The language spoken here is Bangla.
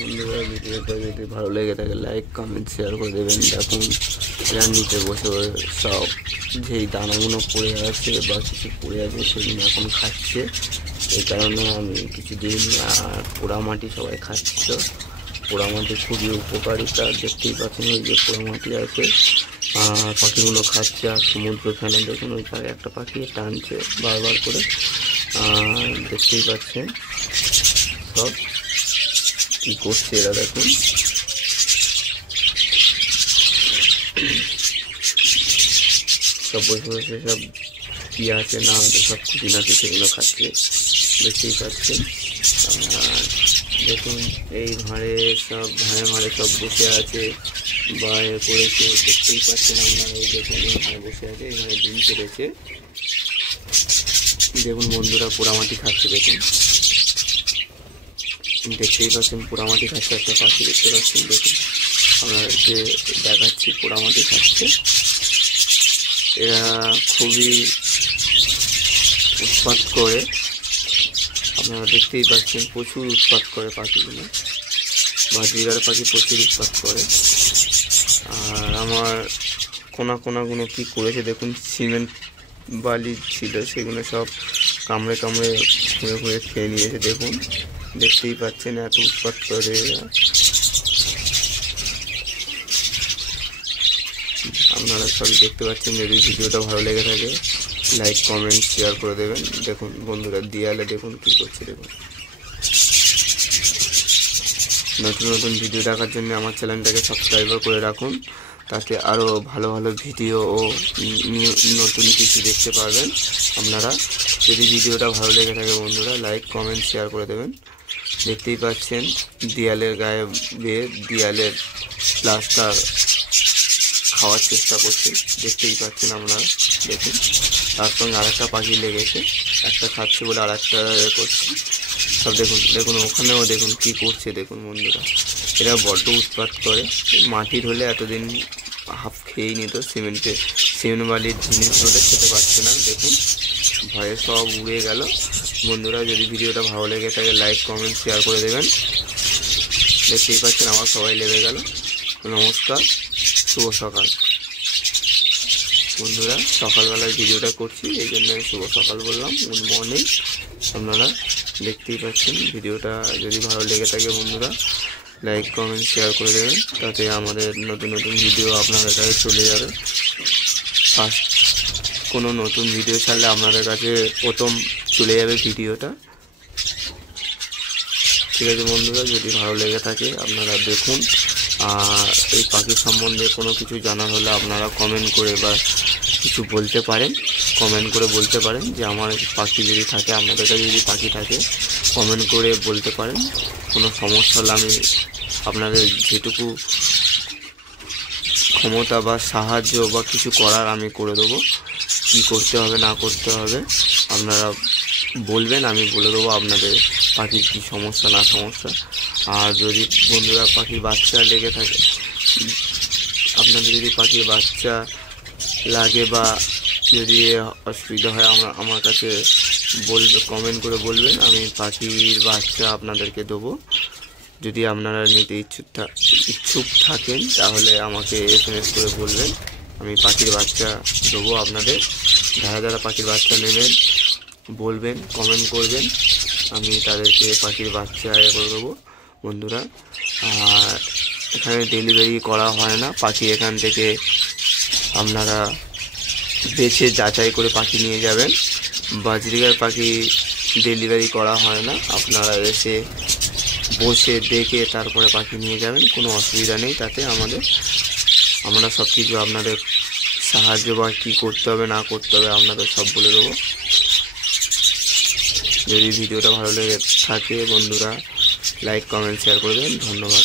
বন্ধুরা ভিডিওটা যদি ভালো লেগে থাকে লাইক কমেন্ট শেয়ার করে দেবেন। দেখুন এরা নিচে বসে সব যেই দানাগুলো পড়ে আছে বা কিছু পড়ে আছে সেগুলো এখন খাচ্ছে। এই কারণে আমি কিছু দিইনি। আর পোড়ামাটি সবাই খাচ্ছে। পোড়ামাটি খুবই উপকারিতা, দেখতেই পাচ্ছেন ওই যে পোড়ামাটি আছে। আর পাখিগুলো খাচ্ছে। আর সমুদ্র ফেনা দেখুন ওই পারে একটা পাখি টানছে বারবার করে। আর দেখতেই পাচ্ছেন সব কি করছে এরা, দেখুন সব বসে বসে সব কি আছে না আছে সব খুঁটিনাটি সেগুলো খাচ্ছে, দেখতেই পাচ্ছেন। আর দেখুন এই ভাঁড়ে সব ভাঁড়ে সব বসে আছে বা এ করেছে, দেখতেই পাচ্ছেন আপনারা। এই দেখুন এখানে বসে আছে, এখানে ডিম কেটেছে। দেখুন বন্ধুরা পোড়ামাটি খাচ্ছে, দেখুন দেখতেই পাচ্ছেন পোড়ামাটি খাচ্ছে। একটা পাখি দেখতে পাচ্ছেন, দেখুন আপনাদেরকে দেখাচ্ছি পোড়ামাটি খাচ্ছে। এরা খুবই উৎপাত করে, আপনারা দেখতেই পাচ্ছেন প্রচুর উৎপাত করে পাখিগুলো। বাজরিগার পাখি প্রচুর উৎপাত করে। আর আমার কোনাগুলো কি করেছে দেখুন, সিমেন্ট বালি ছিল সেগুলো সব কামড়ে ঘুরে খেয়ে নিয়েছে। দেখুন দেখতেই পাচ্ছেন এত উৎপাত করে। আপনারা সবই দেখতে পাচ্ছেন। যদি ভিডিওটা ভালো লেগে থাকে লাইক কমেন্ট শেয়ার করে দেবেন। দেখুন বন্ধুরা দেয়ালে দেখুন কি করছে, দেখুন। নতুন ভিডিও দেখার জন্য আমার চ্যানেলটাকে সাবস্ক্রাইব করে রাখুন, তাতে আরও ভালো ভিডিও ও নতুন কিছু দেখতে পারবেন আপনারা। যদি ভিডিওটা ভালো লেগে থাকে বন্ধুরা লাইক কমেন্ট শেয়ার করে দেবেন। দেখতেই পাচ্ছেন দেয়ালের গায়ে বেয়ে দেয়ালের প্লাস্টার খাওয়ার চেষ্টা করছে, দেখতেই পাচ্ছেন আপনারা। দেখুন তার সঙ্গে আরেকটা পাখি লেগেছে, একটা খাচ্ছে বলে আর একটা করছে সব। দেখুন ওখানেও দেখুন কি করছে, দেখুন বন্ধুরা। এরা বড্ড উৎপাত করে। মাটির হলে এতদিন হাফ খেয়েই নিত, সিমেন্ট বালির জিনিস হলে খেতে পারছে না। দেখুন ভয়ে সব উড়ে গেল। বন্ধুরা যদি ভিডিওটা ভালো লেগে থাকে লাইক কমেন্ট শেয়ার করে দেবেন। দেখতেই পাচ্ছেন আমার সবাই লেগে গেল। নমস্কার, শুভ সকাল বন্ধুরা। সকালবেলায় ভিডিওটা করছি এই জন্য শুভ সকাল বললাম, গুড মর্নিং। আপনারা দেখতেই পাচ্ছেন ভিডিওটা যদি ভালো লেগে থাকে বন্ধুরা লাইক কমেন্ট শেয়ার করে দেবেন, তাতে আমাদের নতুন ভিডিও আপনাদের কাছে চলে যাবে। ফার্স্ট কোনো নতুন ভিডিও ছাড়লে আপনাদের কাছে প্রথম চলে যাবে ভিডিওটা। ঠিক আছে বন্ধুরা, যদি ভালো লেগে থাকে আপনারা দেখুন। আর এই পাখির সম্বন্ধে কোনো কিছু জানার হলে আপনারা কমেন্ট করে বা কিছু বলতে পারেন, কমেন্ট করে বলতে পারেন যে আমার পাখি যদি থাকে, আপনাদের কাছে যদি পাখি থাকে কমেন্ট করে বলতে পারেন। কোনো সমস্যা হলে আমি আপনাদের যেটুকু ক্ষমতা বা সাহায্য বা কিছু করার আমি করে দেবো। কী করতে হবে না করতে হবে আপনারা বলবেন, আমি বলে দেবো আপনাদের পাখির কী সমস্যা না সমস্যা। আর যদি বন্ধুরা পাখির বাচ্চা লেগে থাকে, আপনাদের যদি পাখির বাচ্চা লাগে বা যদি অসুবিধা হয় আমার কাছে কমেন্ট করে বলবেন, আমি পাখির বাচ্চা আপনাদেরকে দেবো। যদি আপনারা নিতে ইচ্ছুক থাকেন তাহলে আমাকে SMS করে বলবেন, আমি পাখির বাচ্চা দেবো আপনাদের। যারা পাখির বাচ্চা নেবেন বলবেন, কমেন্ট করবেন, আমি তাদেরকে পাখির বাচ্চা করে দেবো বন্ধুরা। আর এখানে ডেলিভারি করা হয় না পাখি, এখান থেকে আপনারা বেছে যাচাই করে পাখি নিয়ে যাবেন। বাজরিগার পাখি ডেলিভারি করা হয় না, আপনারা এসে বসে দেখে তারপরে পাখি নিয়ে যাবেন, কোনো অসুবিধা নেই তাতে। আমরা সব কিছু আপনাদের সাহায্য বা কী করতে হবে না করতে হবে আপনাদের সব বলে দেবো। যদি ভিডিওটা ভালো লেগে থাকে বন্ধুরা লাইক কমেন্ট শেয়ার করে দেবেন। ধন্যবাদ।